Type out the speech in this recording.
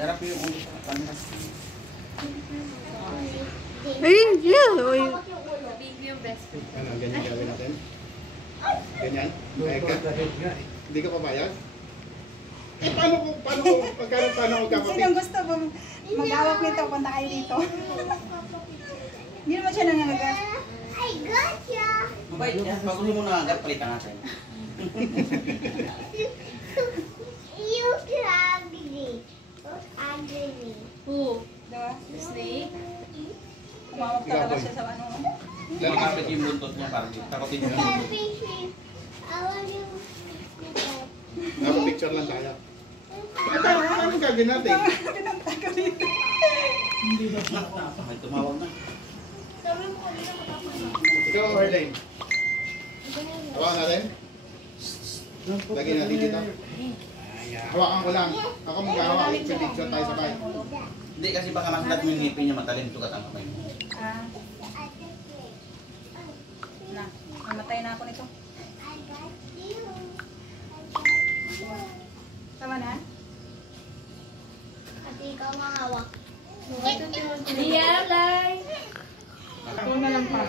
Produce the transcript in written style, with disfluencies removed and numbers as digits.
Harap yung ulo sa kanila. Ayun, yeah. Baby yung best friend. Ano, ganyan gawin natin? Ganyan? Hindi ka papayag? Eh, paano ako kapatid? Sinong gusto bang mag-awak nito punta kayo dito? Hindi naman siya nangangagat. I got ya. Mabait niya. Pag gusto mo na agad, palitan natin. You ugly. Ugly. Who? Diba? The snake? Umawak talaga siya sa ano. Makapit yung buntot niya para takotin niya yung buntot. I want you. Picture lang tayo. Paano gagawin natin? Pinunta ko dito. May tumawag na. Ikaw, Arlene. Hawakan natin? Lagyan natin dito. Hawakan ko lang. Ako mag-hawak. Picture tayo sabay. Hindi kasi baka maslat mo yung ngipin niya, matalim tugat ang kamay mo. Ah. Na, namatay na ako nito. I got you. Tama na? At ikaw mahawak. Yeah, like. Ito na lang pa.